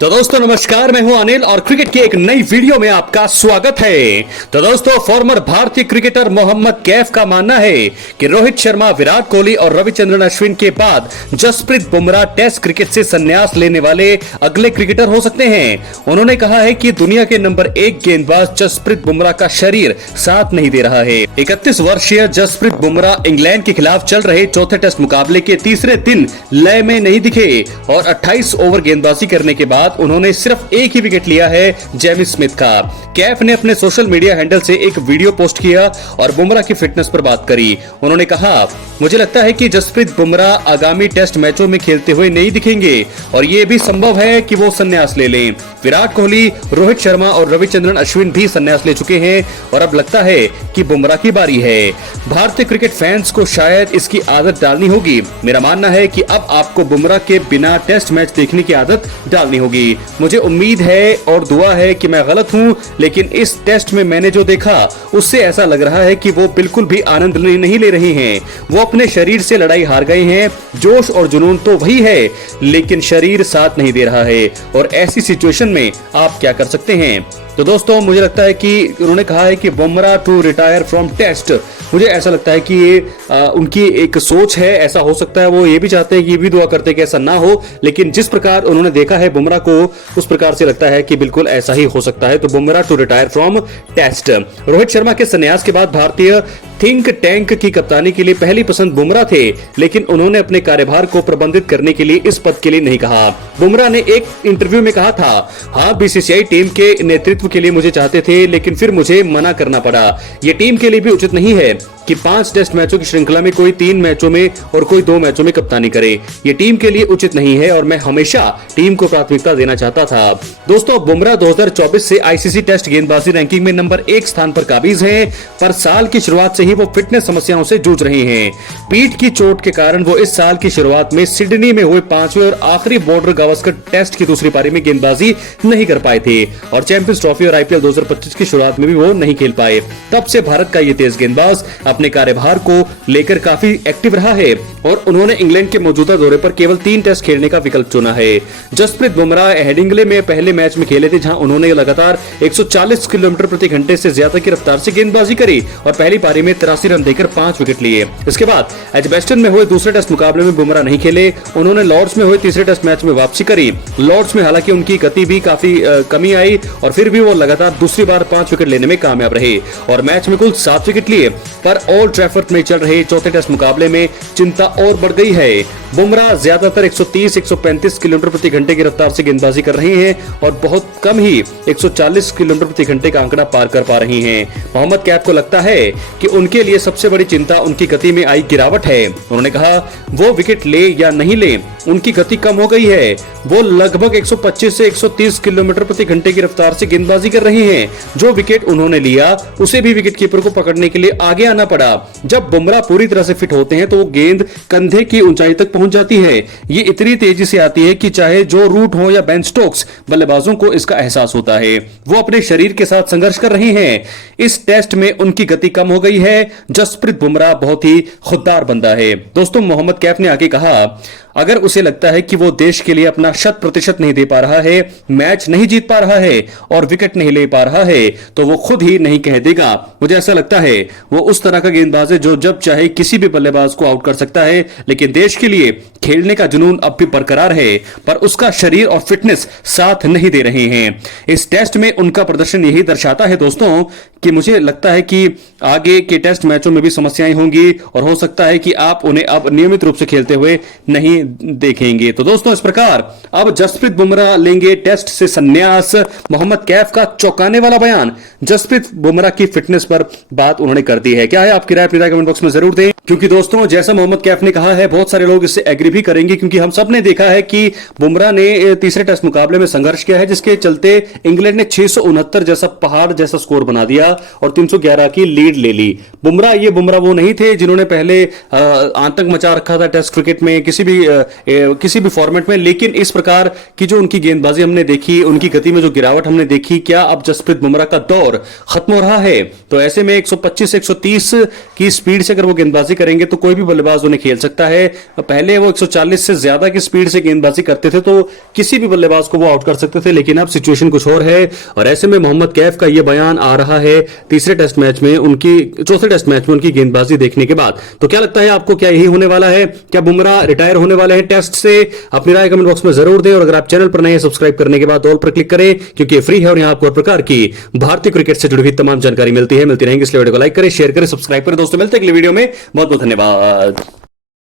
तो दोस्तों नमस्कार, मैं हूं अनिल और क्रिकेट की एक नई वीडियो में आपका स्वागत है। तो दोस्तों फॉर्मर भारतीय क्रिकेटर मोहम्मद कैफ का मानना है कि रोहित शर्मा, विराट कोहली और रविचंद्रन अश्विन के बाद जसप्रीत बुमराह टेस्ट क्रिकेट से संन्यास लेने वाले अगले क्रिकेटर हो सकते हैं। उन्होंने कहा है कि दुनिया के नंबर 1 गेंदबाज जसप्रीत बुमराह का शरीर साथ नहीं दे रहा है। 31 वर्षीय जसप्रीत बुमराह इंग्लैंड के खिलाफ चल रहे चौथे टेस्ट मुकाबले के तीसरे दिन लय में नहीं दिखे और 28 ओवर गेंदबाजी करने के बाद उन्होंने सिर्फ एक ही विकेट लिया है, जेमी स्मिथ का। कैफ ने अपने सोशल मीडिया हैंडल से एक वीडियो पोस्ट किया और बुमराह की फिटनेस पर बात करी। उन्होंने कहा, मुझे लगता है कि जसप्रीत बुमराह आगामी टेस्ट मैचों में खेलते हुए नहीं दिखेंगे और ये भी संभव है कि वो संन्यास ले लें। विराट कोहली, रोहित शर्मा और रविचंद्रन अश्विन भी संन्यास ले चुके हैं और अब लगता है कि बुमराह की बारी है। भारतीय क्रिकेट फैंस को शायद इसकी आदत डालनी होगी। मेरा मानना है कि अब आपको बुमराह के बिना टेस्ट मैच देखने की आदत डालनी होगी। मुझे उम्मीद है और दुआ है कि मैं गलत हूं, लेकिन इस टेस्ट में मैंने जो देखा उससे ऐसा लग रहा है कि वो बिल्कुल भी आनंद नहीं ले रहे हैं। वो अपने शरीर से लड़ाई हार गए हैं। जोश और जुनून तो वही है, लेकिन शरीर साथ नहीं दे रहा है और ऐसी सिचुएशन में आप क्या कर सकते हैं। तो दोस्तों मुझे लगता है कि उन्होंने कहा है कि Bumrah to retire from test. मुझे ऐसा लगता है कि ये उनकी एक सोच है। ऐसा हो सकता है वो ये भी चाहते हैं, कि ये भी दुआ करते हैं कि ऐसा ना हो, लेकिन जिस प्रकार उन्होंने देखा है बुमराह को उस प्रकार से लगता है कि बिल्कुल ऐसा ही हो सकता है। तो Bumrah to retire from test. Rohit Sharma के संन्यास के बाद भारतीय थिंक टैंक की कप्तानी के लिए पहली पसंद बुमराह थे, लेकिन उन्होंने अपने कार्यभार को प्रबंधित करने के लिए इस पद के लिए नहीं कहा। बुमराह ने एक इंटरव्यू में कहा था, हाँ बीसीसीआई टीम के नेतृत्व के लिए मुझे चाहते थे, लेकिन फिर मुझे मना करना पड़ा। यह टीम के लिए भी उचित नहीं है कि 5 टेस्ट मैचों की श्रृंखला में कोई 3 मैचों में और कोई 2 मैचों में कप्तानी करे। यह टीम के लिए उचित नहीं है और मैं हमेशा टीम को प्राथमिकता देना चाहता था। दोस्तों बुमराह 2024 से आईसीसी टेस्ट गेंदबाजी रैंकिंग में नंबर 1 स्थान पर काबिज हैं, पर साल की शुरुआत से ही वो फिटनेस समस्याओं से जूझ रहे हैं। पीठ की चोट के कारण वो इस साल की शुरुआत में सिडनी में हुए 5वें और आखिरी बॉर्डर गावस्कर टेस्ट की दूसरी पारी में गेंदबाजी नहीं कर पाए थे और चैंपियंस ट्रॉफी और आईपीएल 2025 की शुरुआत में भी वो नहीं खेल पाए। तब से भारत का ये तेज गेंदबाज अपने कार्यभार को लेकर काफी एक्टिव रहा है और उन्होंने इंग्लैंड के मौजूदा दौरे पर केवल 3 टेस्ट खेलने का विकल्प चुना है। जसप्रीत बुमराह हेडिंग्ले में पहले मैच में खेले थे, जहां उन्होंने लगातार 140 किलोमीटर प्रति घंटे से ज्यादा की रफ्तार से गेंदबाजी करी और पहली पारी में 83 रन देकर 5 विकेट लिए। इसके बाद एजबेस्टन में हुए दूसरे टेस्ट मुकाबले में बुमराह नहीं खेले। उन्होंने लॉर्ड्स में हुए तीसरे टेस्ट मैच में वापसी करी। लॉर्ड्स में हालांकि उनकी गति भी काफी कमी आई और फिर भी वो लगातार दूसरी बार 5 विकेट लेने में कामयाब रहे और मैच में कुल 7 विकेट लिए। पर ओल्ड ट्रैफर्ड में चल रहे चौथे टेस्ट मुकाबले में चिंता और बढ़ गई है। बुमराह ज्यादातर 130-135 किलोमीटर प्रति घंटे की रफ्तार से गेंदबाजी कर रहे हैं और बहुत कम ही 140 किलोमीटर प्रति घंटे का आंकड़ा पार कर पा रही हैं। मोहम्मद कैफ को लगता है कि उनके लिए सबसे बड़ी चिंता उनकी गति में आई गिरावट है। उन्होंने कहा, वो विकेट ले या नहीं ले, उनकी गति कम हो गई है। वो लगभग 125 से 130 किलोमीटर प्रति घंटे की रफ्तार से गेंदबाजी कर रहे हैं। जो विकेट उन्होंने लिया उसे भी विकेट कीपर को पकड़ने के लिए आगे आना पड़ा। जब बुमराह पूरी तरह से फिट होते हैं तो वो गेंद कंधे की ऊंचाई तक पहुंच जाती है। ये इतनी तेजी से आती है कि चाहे जो रूट हो या बेन स्टोक्स, बल्लेबाजों को इसका एहसास होता है। वो अपने शरीर के साथ संघर्ष कर रहे हैं। इस टेस्ट में उनकी गति कम हो गई है। जसप्रीत बुमराह बहुत ही खुददार बंदा है। दोस्तों मोहम्मद कैफ ने आगे कहा, अगर उसे लगता है कि वो देश के लिए अपना 100% नहीं दे पा रहा है, मैच नहीं जीत पा रहा है और विकेट नहीं ले पा रहा है, तो वो खुद ही नहीं कह देगा। मुझे ऐसा लगता है वो उस तरह का गेंदबाज है जो जब चाहे किसी भी बल्लेबाज को आउट कर सकता है, लेकिन देश के लिए खेलने का जुनून अब भी बरकरार है, पर उसका शरीर और फिटनेस साथ नहीं दे रहे हैं। इस टेस्ट में उनका प्रदर्शन यही दर्शाता है दोस्तों कि मुझे लगता है कि आगे के टेस्ट मैचों में भी समस्याएं होंगी और हो सकता है कि आप उन्हें अब नियमित रूप से खेलते हुए नहीं देखेंगे। तो दोस्तों इस प्रकार अब जसप्रीत बुमराह लेंगे टेस्ट से संन्यास। मोहम्मद कैफ का चौंकाने वाला बयान। जसप्रीत बुमराह की फिटनेस पर बात उन्होंने कर दी है। क्या है आपकी राय? अपनी राय कमेंट बॉक्स में जरूर दें, क्योंकि दोस्तों जैसा मोहम्मद कैफ ने कहा है बहुत सारे लोग इससे एग्री भी करेंगे, क्योंकि हम सब ने देखा है कि बुमराह ने तीसरे टेस्ट मुकाबले में संघर्ष किया है, जिसके चलते इंग्लैंड ने 669 जैसा पहाड़ जैसा स्कोर बना दिया और 311 की लीड ले ली। बुमराह वो नहीं थे जिन्होंने पहले आतंक मचा रखा था टेस्ट क्रिकेट में, किसी भी किसी भी फॉर्मेट में, लेकिन इस प्रकार की जो उनकी गेंदबाजी हमने देखी, उनकी गति में जो गिरावट हमने देखी, क्या अब जसप्रीत बुमराह का दौर खत्म हो रहा है? तो ऐसे में 125 130 की स्पीड से अगर वो गेंदबाजी करेंगे तो कोई भी बल्लेबाज उन्हें खेल सकता है। पहले वो 140 से ज्यादा की स्पीड से गेंदबाजी करते थे तो किसी भी बल्लेबाज को वो आउट कर सकते थे, लेकिन अब सिचुएशन कुछ और है। और ऐसे में मोहम्मद कैफ का यह बयान आ रहा है तीसरे टेस्ट मैच में चौथे टेस्ट मैच में उनकी गेंदबाजी देखने के बाद। तो क्या लगता है आपको, क्या यही होने वाला है? क्या बुमराह रिटायर होने वाले हैं टेस्ट से? अपनी राय कमेंट बॉक्स में जरूर दें, और अगर आप चैनल पर नए हैं सब्सक्राइब करने के बाद ऑल पर क्लिक करें, क्योंकि ये फ्री है और यहां आपको हर प्रकार की भारतीय क्रिकेट से जुड़ी हुई तमाम जानकारी मिलती रहेंगी। इसलिए वीडियो को लाइक करें, शेयर करें, सब्सक्राइब करें। दोस्तों मिलते हैं अगले वीडियो में। बहुत बहुत धन्यवाद।